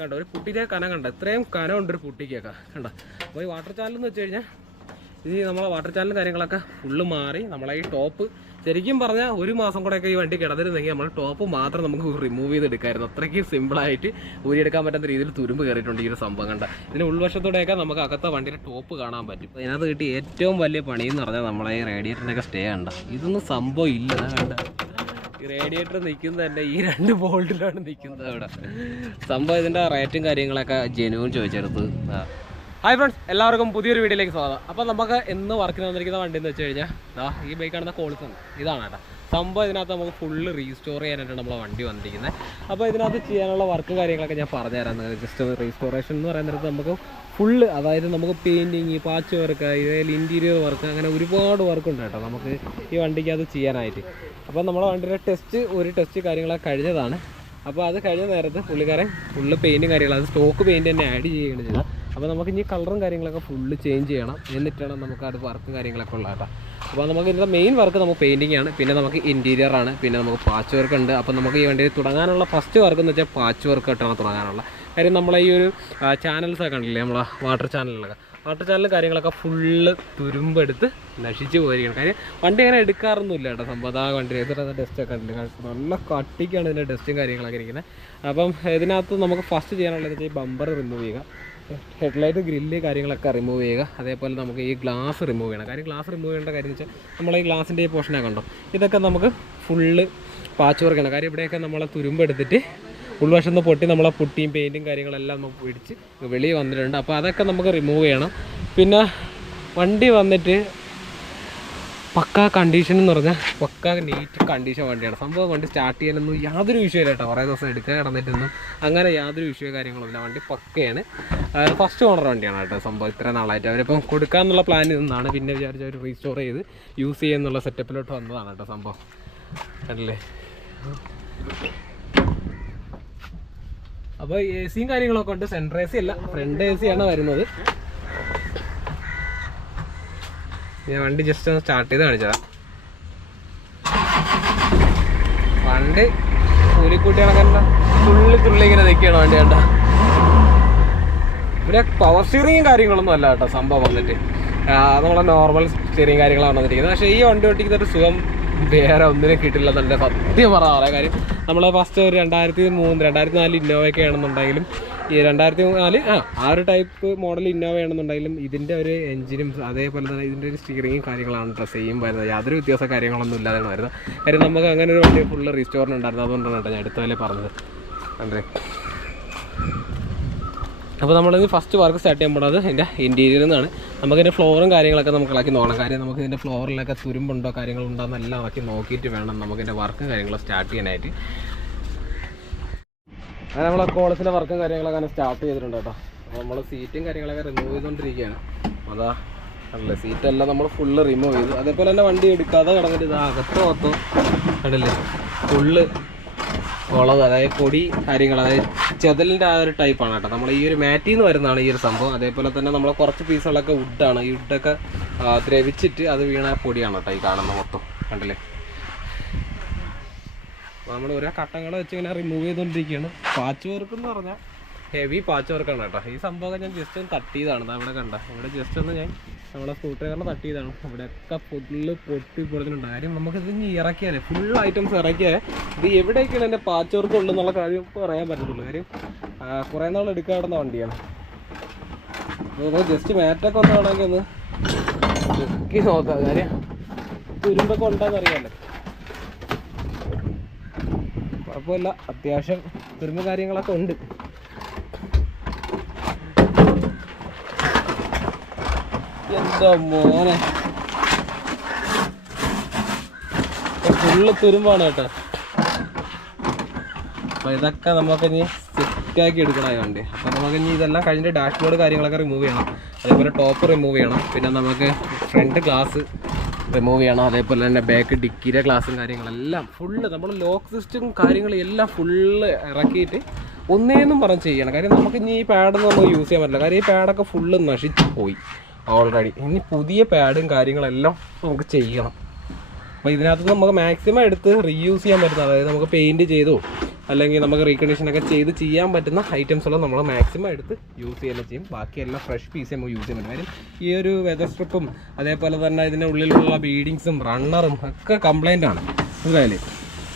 കണ്ടോ ഒരു പുട്ടിൻ്റെ കനം കണ്ടോ, ഇത്രയും കനമുണ്ട് ഒരു പുട്ടിക്കൊക്കെ കണ്ടോ. അപ്പോൾ ഈ വാട്ടർ ചാനൽ എന്ന് വെച്ച് കഴിഞ്ഞാൽ ഈ നമ്മളെ വാട്ടർ ചാനലും കാര്യങ്ങളൊക്കെ ഫുള്ള് മാറി നമ്മളെ ഈ ടോപ്പ് ശരിക്കും പറഞ്ഞാൽ 1 മാസം കൂടെയൊക്കെ ഈ വണ്ടി കിടന്നിരുന്നെങ്കിൽ നമ്മൾ ടോപ്പ് മാത്രം നമുക്ക് റിമൂവ് ചെയ്തെടുക്കായിരുന്നു. അത്രയ്ക്ക് സിമ്പിളായിട്ട് ഊരിയെടുക്കാൻ പറ്റുന്ന രീതിയിൽ തുരുമ്പ് കയറിയിട്ടുണ്ട് ഈ ഒരു സംഭവം കണ്ട. ഇതിന് ഉൾവശത്തോടെയൊക്കെ നമുക്ക് അകത്തെ വണ്ടിയുടെ ടോപ്പ് കാണാൻ പറ്റും. അതിനകത്ത് കിട്ടി ഏറ്റവും വലിയ പണി എന്ന് പറഞ്ഞാൽ നമ്മളെ ഈ റേഡിയേറ്ററിൻ്റെയൊക്കെ സ്റ്റേ കണ്ട. ഇതൊന്നും സംഭവം ഇല്ല കണ്ട. ഈ റേഡിയേറ്റർ നിൽക്കുന്നത് തന്നെ ഈ 2 ബോൾട്ടിലാണ് നിൽക്കുന്നത് അവിടെ. സംഭവം ഇതിൻ്റെ റേറ്റും കാര്യങ്ങളൊക്കെ ജെനുവിൻ ചോദിച്ചെടുത്ത്. ഹായ് ഫ്രണ്ട്സ്, എല്ലാവർക്കും പുതിയൊരു വീഡിയോയിലേക്ക് സ്വാഗതം. അപ്പോൾ നമുക്ക് ഇന്ന് വർക്കിന് വന്നിരിക്കുന്ന വണ്ടി എന്ന് വെച്ച് കഴിഞ്ഞാൽ ഈ ബൈക്കാണെന്ന കോളിസ് ഇതാണ് കേട്ടോ. സംഭവം ഇതിനകത്ത് നമുക്ക് ഫുള്ള് റീസ്റ്റോർ ചെയ്യാനായിട്ടാണ് നമ്മളെ വണ്ടി വന്നിരിക്കുന്നത്. അപ്പോൾ ഇതിനകത്ത് ചെയ്യാനുള്ള വർക്കും കാര്യങ്ങളൊക്കെ ഞാൻ പറഞ്ഞുതരാം. ജസ്റ്റ് റീസ്റ്റോറേഷൻ എന്ന് പറയുന്നത് നമുക്ക് ഫുള്ള്, അതായത് നമുക്ക് പെയിൻറ്റിങ്, പാച്ച് വർക്ക്, ഇതിൽ ഇൻറ്റീരിയർ വർക്ക്, അങ്ങനെ ഒരുപാട് വർക്കുണ്ട് കേട്ടോ നമുക്ക് ഈ വണ്ടിക്ക് അത് ചെയ്യാനായിട്ട്. അപ്പോൾ നമ്മളെ വണ്ടിയുടെ ഒരു ടെസ്റ്റ് കാര്യങ്ങളൊക്കെ കഴിഞ്ഞതാണ്. അപ്പോൾ അത് കഴിഞ്ഞ നേരത്ത് പുള്ളിക്കാരൻ ഫുള്ള് പെയിൻറ്റും കാര്യങ്ങളും, അത് സ്റ്റോക്ക് പെയിൻറ്റ് തന്നെ ആഡ് ചെയ്യുകയാണ് ചെയ്തത്. അപ്പോൾ നമുക്ക് ഇനി കളറും കാര്യങ്ങളൊക്കെ ഫുള്ള് ചേഞ്ച് ചെയ്യണം, എന്നിട്ടാണ് നമുക്ക് അത് വർക്കും കാര്യങ്ങളൊക്കെ ഉള്ളത് കേട്ടോ. അപ്പോൾ നമുക്ക് ഇതിൻ്റെ മെയിൻ വർക്ക് നമുക്ക് പെയിൻറ്റിംഗ് ആണ്, പിന്നെ നമുക്ക് ഇൻറ്റീരിയർ ആണ്, പിന്നെ നമുക്ക് പാച്ച് വർക്ക് ഉണ്ട്. അപ്പോൾ നമുക്ക് ഈ വണ്ടിയിൽ തുടങ്ങാനുള്ള ഫസ്റ്റ് വർക്ക് എന്ന് വെച്ചാൽ പാച്ച് വർക്ക് ആയിട്ടാണ് തുടങ്ങാനുള്ള കാര്യം. നമ്മളെ ഈ ഒരു ചാനൽസൊക്കെ ഉണ്ടല്ലേ, നമ്മളെ വാട്ടർ ചാനൽ കാര്യങ്ങളൊക്കെ ഫുള്ള് തുരുമ്പെടുത്ത് നശിച്ച് പോയിരിക്കണം. കാര്യം വണ്ടി അങ്ങനെ എടുക്കാറൊന്നുമില്ല കേട്ടോ. സംഭവം ആ വണ്ടി എതിർത്ത ടെസ്റ്റൊക്കെ ഉണ്ട്, നല്ല കട്ടിക്കാണ് ഇതിൻ്റെ ടെസ്റ്റും കാര്യങ്ങളൊക്കെ ഇരിക്കുന്നത്. അപ്പം ഇതിനകത്ത് നമുക്ക് ഫസ്റ്റ് ചെയ്യാനുള്ളത് വെച്ചാൽ ഈ ബമ്പർ റിമൂവ് ചെയ്യുക, ഹെഡ്ലൈറ്റ്, ഗ്രില്ല് കാര്യങ്ങളൊക്കെ റിമൂവ് ചെയ്യുക. അതേപോലെ നമുക്ക് ഈ ഗ്ലാസ് റിമൂവ് ചെയ്യണം. കാര്യം ഗ്ലാസ് റിമൂവ് ചെയ്യേണ്ട കാര്യം എന്ന് വെച്ചാൽ നമ്മളെ ഈ ഗ്ലാസിൻ്റെ ഈ പോർഷനൊക്കെ കണ്ടോ, ഇതൊക്കെ നമുക്ക് ഫുള്ള് പാച്ച് വർക്ക് ചെയ്യണം. കാര്യം ഇവിടെയൊക്കെ നമ്മളെ തുരുമ്പെടുത്തിട്ട് ഉൾവശം നിന്ന് പൊട്ടി നമ്മളെ പുട്ടിയും പെയിൻറ്റും കാര്യങ്ങളെല്ലാം നമുക്ക് പിടിച്ച് വെളിയിൽ വന്നിട്ടുണ്ട്. അപ്പോൾ അതൊക്കെ നമുക്ക് റിമൂവ് ചെയ്യണം. പിന്നെ വണ്ടി വന്നിട്ട് പക്കാ കണ്ടീഷൻ എന്ന് പറഞ്ഞാൽ പക്കാ നീറ്റ് കണ്ടീഷൻ വണ്ടിയാണ്. സംഭവം വണ്ടി സ്റ്റാർട്ട് ചെയ്യാനൊന്നും യാതൊരു വിഷയമില്ല കേട്ടോ. കുറേ ദിവസം എടുക്കാൻ കിടന്നിട്ടൊന്നും അങ്ങനെ യാതൊരു വിഷയമോ കാര്യങ്ങളൊന്നുമില്ല. വണ്ടി പക്കയാണ്. ഫസ്റ്റ് ഓണർ വണ്ടിയാണ് കേട്ടോ. സംഭവം ഇത്ര നാളായിട്ട് അവരിപ്പം കൊടുക്കാമെന്നുള്ള പ്ലാനിൽ നിന്നാണ്, പിന്നെ വിചാരിച്ച് അവർ റീസ്റ്റോർ ചെയ്ത് യൂസ് ചെയ്യുന്നുള്ള സെറ്റപ്പിലോട്ട് വന്നതാണ് കേട്ടോ സംഭവം. അല്ലേ, അപ്പോൾ എ സിയും കാര്യങ്ങളൊക്കെ ഉണ്ട്. സെൻട്രൽ എ സി അല്ല, ഫ്രണ്ട് എ സി ആണ് വരുന്നത്. ഞാൻ വണ്ടി ജസ്റ്റ് ഒന്ന് സ്റ്റാർട്ട് ചെയ്ത് കാണിച്ചതാ. വണ്ടി കൂലിക്കൂട്ടികളൊക്കെ തുള്ളി ഇങ്ങനെ നിൽക്കുകയാണ് വണ്ടി കണ്ട. പിന്നെ പവർ സ്റ്റിയറിങ്ങും കാര്യങ്ങളൊന്നും അല്ല കേട്ടോ സംഭവം വന്നിട്ട്. നമ്മളെ നോർമൽ സ്റ്റിയറിങ് കാര്യങ്ങളാണ് വന്നിരിക്കുന്നത്. പക്ഷേ ഈ വണ്ടി ഓട്ടിക്കുന്ന ഒരു സുഖം വേറെ ഒന്നിനും കിട്ടില്ല തന്നെ സത്യം പറയാം. കാര്യം നമ്മൾ ഫസ്റ്റ് ഒരു 2004 ഇന്നോവയൊക്കെ ആണെന്നുണ്ടെങ്കിലും, ഈ 2004 ആ ഒരു ടൈപ്പ് മോഡൽ ഇന്നോവ ആണെന്നുണ്ടെങ്കിലും ഇതിൻ്റെ ഒരു എഞ്ചിനും അതേപോലെ തന്നെ ഇതിൻ്റെ ഒരു സ്റ്റിയറിങ്ങും കാര്യങ്ങളാണ് സെയിം വരുന്നത്. യാതൊരു വ്യത്യാസ കാര്യങ്ങളൊന്നും ഇല്ലാതെയാണ് വരുന്നത്. കാര്യം നമുക്ക് അങ്ങനെ ഒരു വണ്ടി ഫുള്ള് റീസ്റ്റോറിനുണ്ടായിരുന്നു. അതുകൊണ്ടാണ് കേട്ടോ ഞാൻ അടുത്ത പോലെ പറഞ്ഞത്. അതെ, അപ്പോൾ നമ്മളിത് ഫസ്റ്റ് വർക്ക് സ്റ്റാർട്ട് ചെയ്യാൻ പോകുന്നത് ഇതിൻ്റെ ഇൻറ്റീരിയറിൽ നിന്നാണ്. നമുക്കിതിൻ്റെ ഫ്ലോറും കാര്യങ്ങളൊക്കെ നമുക്ക് ഇളക്കി നോക്കണം. കാര്യം നമുക്ക് ഇതിൻ്റെ ഫ്ലോറിലൊക്കെ തുരുമ്പുണ്ടോ കാര്യങ്ങളുണ്ടോ എന്നെല്ലാം ഇളക്കി നോക്കിയിട്ട് വേണം നമുക്കിതിൻ്റെ വർക്കും കാര്യങ്ങളും സ്റ്റാർട്ട് ചെയ്യാനായിട്ട്. അങ്ങനെ നമ്മൾ കോളേജിലെ വർക്കും കാര്യങ്ങളൊക്കെ അങ്ങനെ സ്റ്റാർട്ട് ചെയ്തിട്ടുണ്ട് കേട്ടോ. അപ്പോൾ നമ്മൾ സീറ്റും കാര്യങ്ങളൊക്കെ റിമൂവ് ചെയ്തുകൊണ്ടിരിക്കുകയാണ്. അതാ അല്ലേ, സീറ്റെല്ലാം നമ്മൾ ഫുള്ള് റിമൂവ് ചെയ്തു. അതേപോലെ തന്നെ വണ്ടി എടുക്കാതെ കിടന്നിട്ട് ഇത് അകത്തോ കണ്ടില്ലേ ഫുള്ള് ഉള്ളത്, അതായത് പൊടി കാര്യങ്ങൾ, അതായത് ചെതലിൻ്റെ ആ ഒരു ടൈപ്പാണ് കേട്ടോ. നമ്മൾ ഈ ഒരു മാറ്റിൽ നിന്ന് വരുന്നതാണ് ഈ ഒരു സംഭവം. അതേപോലെ തന്നെ നമ്മൾ കുറച്ച് പീസുകളൊക്കെ വുഡാണ്. ഈ വുഡൊക്കെ ദ്രവിച്ചിട്ട് അത് വീണ പൊടിയാണ് കേട്ടോ ഈ കാണുന്ന മൊത്തം കണ്ടില്ലേ. അപ്പോൾ നമ്മൾ ഓരോ കട്ടങ്ങൾ വെച്ച് ഇങ്ങനെ റിമൂവ് ചെയ്തുകൊണ്ടിരിക്കുകയാണ്. പാച്ച് വർക്ക് എന്ന് പറഞ്ഞാൽ ഹെവി പാച്ച് വർക്കാണ് കേട്ടോ. ഈ സംഭവമൊക്കെ ഞാൻ ജസ്റ്റ് ഒന്ന് തട്ടിയതാണ്. അവിടെ കണ്ട ഇവിടെ ജസ്റ്റ് ഒന്ന് ഞാൻ നമ്മളെ സ്ക്രൂ ഡ്രൈവറിനെ തട്ടിയതാണ്. ഇവിടെയൊക്കെ ഫുള്ള് പൊട്ടി പൊടുന്നുണ്ട്. കാര്യം നമുക്കിത് ഇനി ഇറക്കിയാലേ ഫുൾ ഐറ്റംസ് ഇറക്കിയാൽ ഇത് എവിടെയൊക്കെയാണ് എൻ്റെ പാച്ച് വർക്ക് ഉള്ളതെന്നുള്ള കാര്യം ഇപ്പോൾ പറയാൻ പറ്റത്തുള്ളൂ. കാര്യം കുറേ നാൾ എടുക്കാൻ കിടന്ന വണ്ടിയാണ്. അപ്പോൾ ജസ്റ്റ് മാറ്റൊക്കെ ഒന്ന് വേണമെങ്കിൽ ഒന്ന് ചെക്കി നോക്കാം. കാര്യം തുരുമ്പൊക്കെ ഉണ്ടാകുന്ന അറിയാമല്ലോ. കുഴപ്പമില്ല, അത്യാവശ്യം തുരുമ്പ് കാര്യങ്ങളൊക്കെ ഉണ്ട്. എന്താ മോനെ, ഫുള്ള് തുരുമ്പാണ് കേട്ടോ. അപ്പോൾ ഇതൊക്കെ നമുക്ക് ഇനി സെറ്റാക്കി എടുക്കണമായി വണ്ടി. അപ്പോൾ നമുക്ക് ഇനി ഇതെല്ലാം കഴിഞ്ഞിട്ട് ഡാഷ്ബോർഡ് കാര്യങ്ങളൊക്കെ റിമൂവ് ചെയ്യണം. അതേപോലെ ടോപ്പ് റിമൂവ് ചെയ്യണം. പിന്നെ നമുക്ക് ഫ്രണ്ട് ഗ്ലാസ് റിമൂവ് ചെയ്യണം. അതേപോലെ തന്നെ ബാക്ക് ഡിക്കിയുടെ ഗ്ലാസും കാര്യങ്ങളെല്ലാം ഫുള്ള് നമ്മൾ ലോക്ക് സിസ്റ്റം കാര്യങ്ങളും എല്ലാം ഫുള്ള് ഇറക്കിയിട്ട് ഒന്നേന്നും പറഞ്ഞ് ചെയ്യണം. കാര്യം നമുക്ക് ഇനി ഈ പാഡൊന്നും നമുക്ക് യൂസ് ചെയ്യാൻ പറ്റില്ല. കാര്യം ഈ പാഡൊക്കെ ഫുള്ള് നശിച്ച് പോയി ഓൾറെഡി. ഇനി പുതിയ പാഡും കാര്യങ്ങളെല്ലാം നമുക്ക് ചെയ്യണം. അപ്പോൾ ഇതിനകത്ത് നമുക്ക് മാക്സിമം എടുത്ത് റീയൂസ് ചെയ്യാൻ പറ്റുന്ന, അതായത് നമുക്ക് പെയിൻറ്റ് ചെയ്തോ അല്ലെങ്കിൽ നമുക്ക് റീകണ്ടീഷനൊക്കെ ചെയ്യാൻ പറ്റുന്ന ഐറ്റംസുള്ള നമ്മൾ മാക്സിമം എടുത്ത് യൂസ് ചെയ്യുകയും ചെയ്യും. ബാക്കിയെല്ലാം ഫ്രഷ് പീസ് നമുക്ക് യൂസ് ചെയ്യാൻ പറ്റും. കാര്യം ഈ ഒരു വെതർ സ്ട്രിപ്പും അതേപോലെ തന്നെ ഇതിൻ്റെ ഉള്ളിലുള്ള ബീഡിങ്സും റണ്ണറും ഒക്കെ കംപ്ലൈൻ്റ് ആണ്. മനസ്സിലായില്ലേ?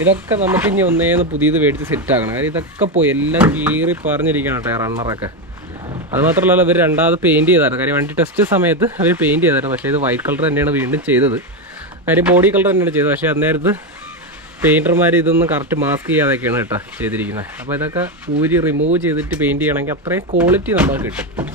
ഇതൊക്കെ നമുക്ക് ഇനി ഒന്നേന്ന് പുതിയത് മേടിച്ച് സെറ്റാക്കണം. കാര്യം ഇതൊക്കെ പോയി എല്ലാം കീറി പറഞ്ഞിരിക്കണം കേട്ടോ റണ്ണറൊക്കെ. അതുമാത്രമല്ല ഇവർ രണ്ടാമത് പെയിൻറ്റ് ചെയ്തായിരുന്നു. കാര്യം വണ്ടി ടെസ്റ്റ് സമയത്ത് അവർ പെയിൻറ്റ് ചെയ്തായിരുന്നു. പക്ഷേ ഇത് വൈറ്റ് കളർ തന്നെയാണ് വീണ്ടും ചെയ്തത്. കാര്യം ബോഡി കളർ തന്നെയാണ് ചെയ്തത്. പക്ഷേ അന്നേരത്ത് പെയിൻറ്റർമാർ ഇതൊന്നും കറക്റ്റ് മാസ്ക് ചെയ്യാതൊക്കെയാണ് കേട്ടോ ചെയ്തിരിക്കുന്നത്. അപ്പോൾ ഇതൊക്കെ ഊരി റിമൂവ് ചെയ്തിട്ട് പെയിൻറ്റ് ചെയ്യണമെങ്കിൽ അത്രയും ക്വാളിറ്റി നമുക്ക് കിട്ടും.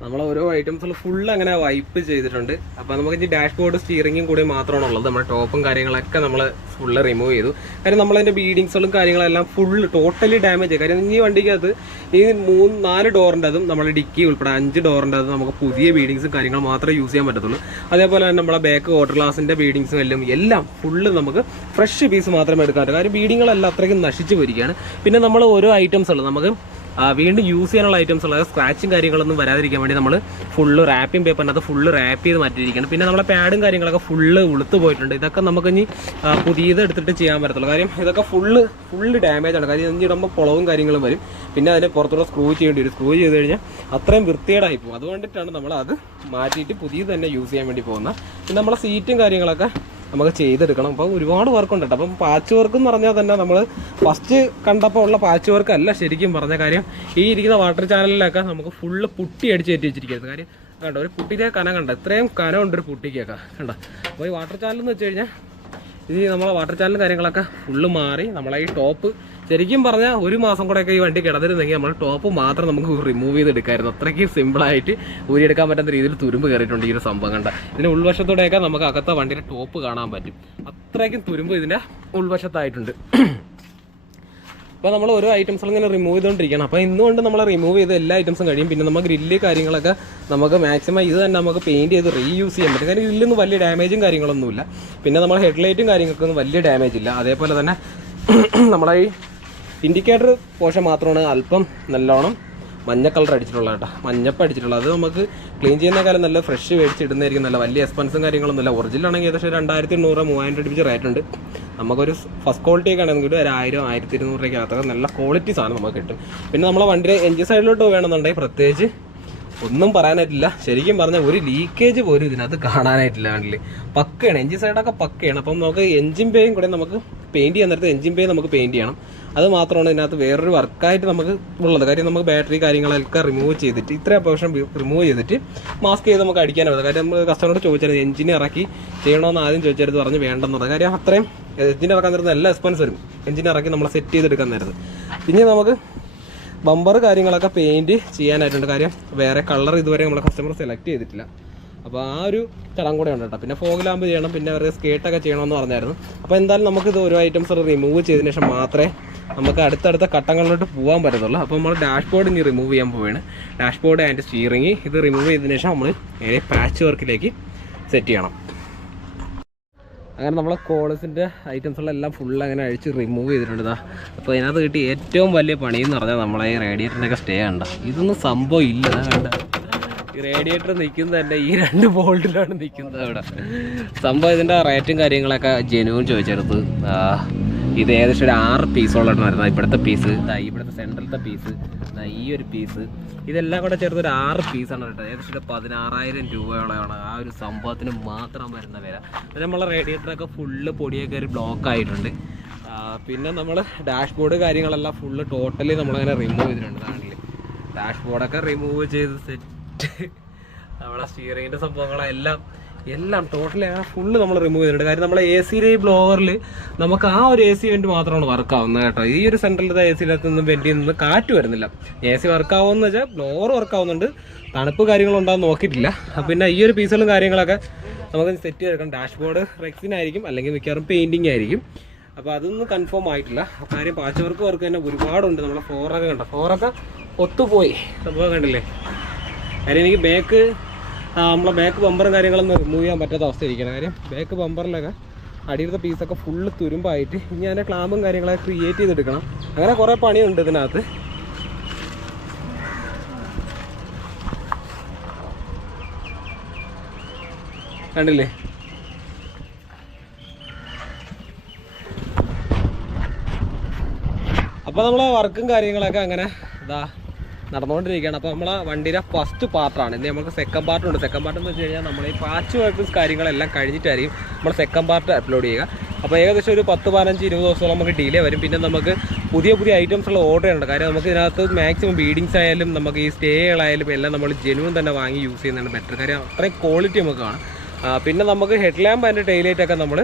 നമ്മൾ ഓരോ ഐറ്റംസിൽ ഫുള്ള് അങ്ങനെ വൈപ്പ് ചെയ്തിട്ടുണ്ട്. അപ്പോൾ നമുക്ക് ഇനി ഡാഷ്ബോർഡ് സ്റ്റിയറിങ്ങും കൂടി മാത്രമാണ് ഉള്ളത്. നമ്മുടെ ടോപ്പും കാര്യങ്ങളൊക്കെ നമ്മൾ ഫുള്ള് റിമൂവ് ചെയ്തു. കാര്യം നമ്മളതിൻ്റെ ബീഡിങ്സുകളും കാര്യങ്ങളെല്ലാം ഫുള്ള് ടോട്ടലി ഡാമേജ് ആയി. കാര്യം ഈ വണ്ടിക്കകത്ത് ഈ 3-4 ഡോറിൻ്റെ അതും നമ്മുടെ ഡിക്കി ഉൾപ്പെടെ 5 ഡോറിൻ്റെ അതും നമുക്ക് പുതിയ ബീഡിങ്സും കാര്യങ്ങളും മാത്രമേ യൂസ് ചെയ്യാൻ പറ്റത്തുള്ളൂ. അതേപോലെ തന്നെ നമ്മളെ ബാക്ക് വാട്ടർ ഗ്ലാസിൻ്റെ ബീഡിങ്സും എല്ലാം ഫുള്ള് നമുക്ക് ഫ്രഷ് പീസ് മാത്രമേ എടുക്കാൻ പറ്റൂ. കാര്യം ബീഡിങ്ങുകളെല്ലാം അത്രയ്ക്കും നശിച്ചു പോയിരിക്കുകയാണ്. പിന്നെ നമ്മൾ ഓരോ ഐറ്റംസ് ഉള്ളത് നമുക്ക് വീണ്ടും യൂസ് ചെയ്യാനുള്ള ഐറ്റംസ് ഉള്ളത് സ്ക്രാച്ചും കാര്യങ്ങളൊന്നും വരാതിരിക്കാൻ വേണ്ടി നമ്മൾ ഫുള്ള് റാപ്പിംഗ് പേപ്പറിനകത്ത് ഫുള്ള് റാപ്പ് ചെയ്ത് മാറ്റിയിരിക്കുകയാണ്. പിന്നെ നമ്മളെ പാഡും കാര്യങ്ങളൊക്കെ ഫുള്ള് ഉളുത്ത് പോയിട്ടുണ്ട്. ഇതൊക്കെ നമുക്ക് ഇനി പുതിയത് എടുത്തിട്ട് ചെയ്യാൻ പറ്റത്തുള്ളൂ. കാര്യം ഇതൊക്കെ ഫുള്ള് ഡാമേജ് ആണ്. കാര്യം ഇനി ഇടുമ്പോൾ കുളവും കാര്യങ്ങളും വരും. പിന്നെ അതിന് പുറത്തുള്ള സ്ക്രൂ ചെയ്യേണ്ടി വരും. സ്ക്രൂ ചെയ്ത് കഴിഞ്ഞാൽ അത്രയും വൃത്തികേടായി പോകും. അതുകൊണ്ടിട്ടാണ് നമ്മൾ അത് മാറ്റിയിട്ട് പുതിയത് തന്നെ യൂസ് ചെയ്യാൻ വേണ്ടി പോകുന്നത്. പിന്നെ നമ്മളെ സീറ്റും കാര്യങ്ങളൊക്കെ നമുക്ക് ചെയ്തെടുക്കണം. അപ്പോൾ ഒരുപാട് വർക്കുണ്ട് കേട്ടോ. അപ്പം പാച്ച് വർക്ക് എന്ന് പറഞ്ഞാൽ തന്നെ നമ്മൾ ഫസ്റ്റ് കണ്ടപ്പോൾ ഉള്ള പാച്ച് വർക്ക് അല്ല ശരിക്കും പറഞ്ഞ കാര്യം. ഈ ഇരിക്കുന്ന വാട്ടർ ചാനലിലൊക്കെ നമുക്ക് ഫുള്ള് പുട്ടി അടിച്ച് കയറ്റി വെച്ചിരിക്കുന്നത്. കാര്യം കണ്ടോ, ഒരു പുട്ടിയിലെ കനം കണ്ട, ഇത്രയും കനമുണ്ട് ഒരു പുട്ടിക്കൊക്കെ കണ്ട. അപ്പോൾ ഈ വാട്ടർ ചാനൽ എന്ന് വെച്ച് കഴിഞ്ഞാൽ ഈ നമ്മളെ വാട്ടർ ചാനലും കാര്യങ്ങളൊക്കെ ഫുള്ള് മാറി നമ്മളെ ഈ ടോപ്പ് ശരിക്കും പറഞ്ഞാൽ ഒരു മാസം കൂടെയൊക്കെ ഈ വണ്ടി കിടന്നിരുന്നെങ്കിൽ നമ്മൾ ടോപ്പ് മാത്രം നമുക്ക് റിമൂവ് ചെയ്തെടുക്കായിരുന്നു. അത്രയ്ക്ക് സിമ്പിളായിട്ട് ഊരിയെടുക്കാൻ പറ്റുന്ന രീതിയിൽ തുരുമ്പ് കയറിയിട്ടുണ്ട് ഈ ഒരു സംഭവം കണ്ട. ഇതിൻ്റെ ഉൾവശത്തോടെയൊക്കെ നമുക്ക് അകത്ത വണ്ടിയുടെ ടോപ്പ് കാണാൻ പറ്റും. അത്രയ്ക്കും തുരുമ്പ് ഇതിൻ്റെ ഉൾവശത്തായിട്ടുണ്ട്. അപ്പോൾ നമ്മൾ ഓരോ ഐറ്റംസും ഇങ്ങനെ റിമൂവ് ചെയ്തുകൊണ്ടിരിക്കണം. അപ്പോൾ ഇന്നുകൊണ്ട് നമ്മൾ റിമൂവ് ചെയ്ത് എല്ലാ ഐറ്റംസും കഴിയും. പിന്നെ നമ്മൾ ഗ്രില്ല് കാര്യങ്ങളൊക്കെ നമുക്ക് മാക്സിമം ഇത് തന്നെ നമുക്ക് പെയിൻറ്റ് ചെയ്ത് റീയൂസ് ചെയ്യാൻ പറ്റും. കാര്യം ഗ്രില്ലൊന്നും വലിയ ഡാമേജും കാര്യങ്ങളൊന്നുമില്ല. പിന്നെ നമ്മൾ ഹെഡ്ലൈറ്റും കാര്യങ്ങൾക്കൊന്നും വലിയ ഡാമേജ് ഇല്ല. അതേപോലെ തന്നെ നമ്മളെ ഈ ഇൻഡിക്കേറ്റർ പോർഷൻ മാത്രമാണ് അല്പം നല്ലോണം മഞ്ഞ കളർ അടിച്ചിട്ടുള്ളത് കേട്ടോ, മഞ്ഞപ്പം അടിച്ചിട്ടുള്ളത്. അത് നമുക്ക് ക്ലീൻ ചെയ്യുന്ന കാലം നല്ല ഫ്രഷ് മേടിച്ചിടുന്നതായിരിക്കും. നല്ല വലിയ എക്സ്പെൻസും കാര്യങ്ങളൊന്നുമില്ല. ഒറിജിനൽ ആണെങ്കിൽ ഏകദേശം 2800-3000 അടുപ്പിച്ച് റേറ്റ് ഉണ്ട്. നമുക്കൊരു ഫസ്റ്റ് ക്വാളിറ്റി ഒക്കെ ആണെങ്കിൽ 1000-1200 രൂപയ്ക്കകത്തൊക്കെ നല്ല ക്വാളിറ്റി സാധനം നമുക്ക് കിട്ടും. പിന്നെ നമ്മളെ വണ്ടിയുടെ എഞ്ചിൻ സൈഡിലോട്ട് വേണമെന്നുണ്ടെങ്കിൽ പ്രത്യേകിച്ച് ഒന്നും പറയാനായിട്ടില്ല. ശരിക്കും പറഞ്ഞാൽ ഒരു ലീക്കേജ് പോലും ഇതിനകത്ത് കാണാനായിട്ടില്ല. വണ്ടിയിൽ പക്കയാണ്, എഞ്ചിൻ സൈഡൊക്കെ പക്കയാണ്. അപ്പം നമുക്ക് എഞ്ചിൻ പേയും കൂടെ നമുക്ക് പെയിൻറ്റ് ചെയ്യാൻ നേരത്തെ എഞ്ചിൻ പേ നമുക്ക് പെയിൻറ്റ് ചെയ്യണം. അത് മാത്രമാണ് ഇതിനകത്ത് വേറൊരു വർക്കായിട്ട് നമുക്ക് ഉള്ളത്. കാര്യം നമുക്ക് ബാറ്ററി കാര്യങ്ങളൊക്കെ റിമൂവ് ചെയ്തിട്ട് ഇത്രയും പോർഷൻ റിമൂവ് ചെയ്തിട്ട് മാസ്ക് ചെയ്ത് നമുക്ക് അടിക്കാൻ പറ്റും. കാര്യം നമ്മൾ കസ്റ്റമറോട് ചോദിച്ചായിരുന്നു എഞ്ചിൻ ഇറക്കി ചെയ്യണമെന്ന് ആദ്യം ചോദിച്ചെടുത്ത് പറഞ്ഞ് വേണ്ടെന്നുള്ളത്. കാര്യം അത്രയും എഞ്ചിൻ ഇറക്കാൻ നേരത്തെ നല്ല എക്സ്പെൻസ് വരും എഞ്ചിൻ ഇറക്കി നമ്മളെ സെറ്റ് ചെയ്തെടുക്കാൻ നേരത്ത്. പിന്നെ നമുക്ക് ബമ്പർ കാര്യങ്ങളൊക്കെ പെയിൻറ്റ് ചെയ്യാനായിട്ടുണ്ട്. കാര്യം വേറെ കളർ ഇതുവരെ നമ്മളെ കസ്റ്റമർ സെലക്ട് ചെയ്തിട്ടില്ല. അപ്പോൾ ആ ഒരു ചടങ്ങ് കൂടെ ഉണ്ട് കേട്ടോ. പിന്നെ ഫോഗ് ലാമ്പ് ചെയ്യണം, പിന്നെ അവരുടെ സ്കേട്ടൊക്കെ ചെയ്യണമെന്ന് പറഞ്ഞായിരുന്നു. അപ്പോൾ എന്തായാലും നമുക്കിത് ഓരോ ഐറ്റംസ് റിമൂവ് ചെയ്തതിന് ശേഷം മാത്രമേ നമുക്ക് അടുത്തടുത്ത ഘട്ടങ്ങളിലോട്ട് പോകാൻ പറ്റത്തുള്ളൂ. അപ്പോൾ നമ്മൾ ഡാഷ്ബോർഡ് ഇനി റിമൂവ് ചെയ്യാൻ പോവുകയാണ്. ഡാഷ്ബോർഡ് ആൻഡ് സ്റ്റിയറിംഗ് ഇത് റിമൂവ് ചെയ്തതിന് ശേഷം നമ്മൾ നേരെ പാച്ച് വർക്കിലേക്ക് സെറ്റ് ചെയ്യണം. അങ്ങനെ നമ്മൾ കോളേജിൻ്റെ ഐറ്റംസുകളെല്ലാം ഫുള്ള് അങ്ങനെ അഴിച്ച് റിമൂവ് ചെയ്തിട്ടുണ്ട്. അപ്പോൾ അതിനകത്ത് കിട്ടി ഏറ്റവും വലിയ പണിയെന്ന് പറഞ്ഞാൽ നമ്മളെ ഈ റേഡിയേറ്ററിൻ്റെയൊക്കെ സ്റ്റേ ഉണ്ട്. ഇതൊന്നും സംഭവം ഇല്ല. വേണ്ട, ഈ റേഡിയേറ്റർ നിൽക്കുന്നത് തന്നെ ഈ 2 ബോൾട്ടിലാണ് നിൽക്കുന്നത് അവിടെ. സംഭവം ഇതിൻ്റെ റേറ്റും കാര്യങ്ങളൊക്കെ ജെനുവിൻ ചോദിച്ചെടുത്ത് ഇത് ഏകദേശം ഒരു 6 പീസോളാണ് വരുന്നത്. ഇവിടുത്തെ പീസ്, ഇവിടുത്തെ സെൻട്രലത്തെ പീസ്, ഈ ഒരു പീസ്, ഇതെല്ലാം കൂടെ ചേർത്ത് ഒരു 6 പീസാണ് കേട്ടോ. ഏകദേശം 16,000 രൂപയോളമാണ് ആ ഒരു സംഭവത്തിന് മാത്രം വരുന്ന വില. പിന്നെ നമ്മളെ റേഡിയേറ്ററൊക്കെ ഫുള്ള് പൊടിയൊക്കെ ഒരു ബ്ലോക്ക് ആയിട്ടുണ്ട്. പിന്നെ നമ്മൾ ഡാഷ്ബോർഡ് കാര്യങ്ങളെല്ലാം ഫുള്ള് ടോട്ടലി നമ്മളങ്ങനെ റിമൂവ് ചെയ്തിട്ടുണ്ട്. നാട്ടിൽ ഡാഷ്ബോർഡൊക്കെ റിമൂവ് ചെയ്ത് സെറ്റ് നമ്മളെ സ്റ്റിയറിങ്ങിൻ്റെ സംഭവങ്ങളെല്ലാം ടോട്ടലി ഫുള്ള് നമ്മൾ റിമൂവ് ചെയ്തിട്ടുണ്ട്. കാര്യം നമ്മളെ എ സിയിലെ ഈ ബ്ലോവറിൽ നമുക്ക് ആ ഒരു എ സി വെൻറ്റ് മാത്രമാണ് വർക്ക് ആവുന്നത് കേട്ടോ. ഈ ഒരു സെൻട്രലിലത്തെ എ സിയിലകത്ത് നിന്നും വെൻറ്റിൽ നിന്ന് കാറ്റ് വരുന്നില്ല. എ സി വർക്ക് ആവുമെന്ന് വെച്ചാൽ ബ്ലോവർ വർക്ക് ആവുന്നുണ്ട്, തണുപ്പ് കാര്യങ്ങളുണ്ടാകും നോക്കിയിട്ടില്ല. പിന്നെ ഈ ഒരു പീസുകളും കാര്യങ്ങളൊക്കെ നമുക്ക് സെറ്റ് ചെയ്തെടുക്കണം. ഡാഷ്ബോർഡ് റെക്സിനായിരിക്കും, അല്ലെങ്കിൽ മിക്കവാറും പെയിൻറ്റിങ് ആയിരിക്കും. അപ്പോൾ അതൊന്നും കൺഫേം ആയിട്ടില്ല. കാര്യം പാച്ച് വർക്ക് തന്നെ ഒരുപാടുണ്ട്. നമ്മളെ ഫോറൊക്കെ കണ്ടോ, ഫോറൊക്കെ ഒത്തുപോയി സംഭവം കണ്ടില്ലേ. കാര്യം എനിക്ക് നമ്മളെ ബാക്ക് ബമ്പറും കാര്യങ്ങളൊന്നും റിമൂവ് ചെയ്യാൻ പറ്റാത്ത അവസ്ഥ ഇരിക്കണം. കാര്യം ബാക്ക് ബമ്പറിലൊക്കെ അടിയിലത്തെ പീസൊക്കെ ഫുള്ള് തുരുമ്പായിട്ട് ഇനി അതിൻ്റെ ക്ലാമ്പും കാര്യങ്ങളൊക്കെ ക്രിയേറ്റ് ചെയ്തെടുക്കണം. അങ്ങനെ കുറേ പണിയുണ്ട് ഇതിനകത്ത്. കണ്ടില്ലേ, അപ്പോൾ നമ്മളെ വർക്കും കാര്യങ്ങളൊക്കെ അങ്ങനെ ഇതാ നടന്നുകൊണ്ടിരിക്കുകയാണ്. അപ്പോൾ നമ്മളെ വണ്ടിയുടെ ഫസ്റ്റ് പാർട്ടാണ്. ഇനി നമുക്ക് സെക്കൻഡ് പാർട്ടുണ്ട്. സെക്കൻഡ് പാർട്ട് എന്ന് വെച്ച് കഴിഞ്ഞാൽ നമ്മൾ ഈ പാച്ച് വർക്കും കാര്യങ്ങളെല്ലാം കഴിഞ്ഞിട്ടായിരിക്കും നമ്മൾ സെക്കൻഡ് പാർട്ട് അപ്ലോഡ് ചെയ്യുക. അപ്പോൾ ഏകദേശം ഒരു 10, 15, 20 ദിവസം നമുക്ക് ഡിലേ വരും. പിന്നെ നമുക്ക് പുതിയ ഐറ്റംസുള്ള ഓർഡർ ചെയ്യുന്നുണ്ട്. കാര്യം നമുക്ക് ഇതിനകത്ത് മാക്സിമം ബീഡിങ്സ് ആയാലും നമുക്ക് ഈ സ്റ്റേകളായാലും എല്ലാം നമ്മൾ ജെനുവിൻ തന്നെ വാങ്ങി യൂസ് ചെയ്യുന്നതാണ് ബെറ്റർ. കാര്യം അത്രയും ക്വാളിറ്റി നമുക്ക് കാണാം. പിന്നെ നമുക്ക് ഹെഡ് ലാമ്പ് അതിൻ്റെ ടൈലൈറ്റൊക്കെ നമ്മൾ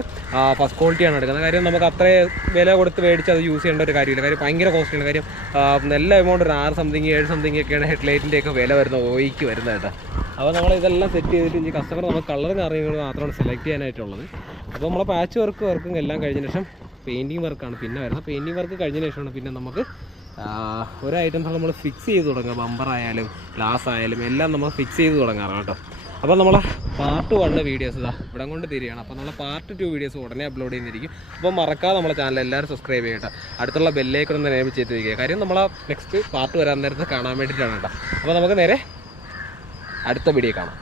ഫസ്റ്റ് ക്വാളിറ്റിയാണ് എടുക്കുന്നത്. കാര്യം നമുക്ക് അത്രയും വില കൊടുത്ത് മേടിച്ച് അത് യൂസ് ചെയ്യേണ്ട ഒരു കാര്യമില്ല. കാര്യം ഭയങ്കര കോസ്റ്റ്ലിയാണ്. കാര്യം എല്ലാ എമൗണ്ട് ഒരു 6 സംതിങ് 7 സംതിങ് ഒക്കെയാണ് ഹെഡ് ലൈറ്റിൻ്റെയൊക്കെ വില വരുന്നത് ഓയിക്ക് വരുന്നത് കേട്ടോ. അപ്പോൾ നമ്മളിതെല്ലാം സെറ്റ് ചെയ്തിട്ട് ഇനി കസ്റ്റമർ നമുക്ക് കളറും കാര്യങ്ങളും മാത്രമാണ് സെലക്ട് ചെയ്യാനായിട്ടുള്ളത്. അപ്പോൾ നമ്മളെ പാച്ച് വർക്കും എല്ലാം കഴിഞ്ഞ ശേഷം പെയിൻറ്റിങ് വർക്കാണ് പിന്നെ വരുന്നത്. പെയിൻറ്റിങ് വർക്ക് കഴിഞ്ഞ ശേഷമാണ് പിന്നെ നമുക്ക് ഒരു ഐറ്റംസ് നമ്മൾ ഫിക്സ് ചെയ്ത് തുടങ്ങുക. ബമ്പറായാലും ഗ്ലാസ് ആയാലും എല്ലാം നമ്മൾ ഫിക്സ് ചെയ്ത് തുടങ്ങാറാണ് കേട്ടോ. അപ്പോൾ നമ്മളെ പാർട്ട് 1 വീഡിയോസ് ഇവിടെ കൊണ്ട് തിരികയാണ്. അപ്പോൾ നമ്മളെ പാർട്ട് 2 വീഡിയോസ് ഉടനെ അപ്ലോഡ് ചെയ്യുന്നിരിക്കും. അപ്പോൾ മറക്കാതെ നമ്മളെ ചാനൽ എല്ലാവരും സബ്സ്ക്രൈബ് ചെയ്യട്ടെ. അടുത്തുള്ള ബെല്ലൈക്കൺ ഒന്ന് എനേബിൾ ചെയ്ത് വയ്ക്കുക. കാര്യം നമ്മളെ നെക്സ്റ്റ് പാർട്ട് വരാൻ നേരത്ത് കാണാൻ വേണ്ടിയിട്ടാണ് കേട്ടോ. അപ്പോൾ നമുക്ക് നേരെ അടുത്ത വീഡിയോ കാണാം.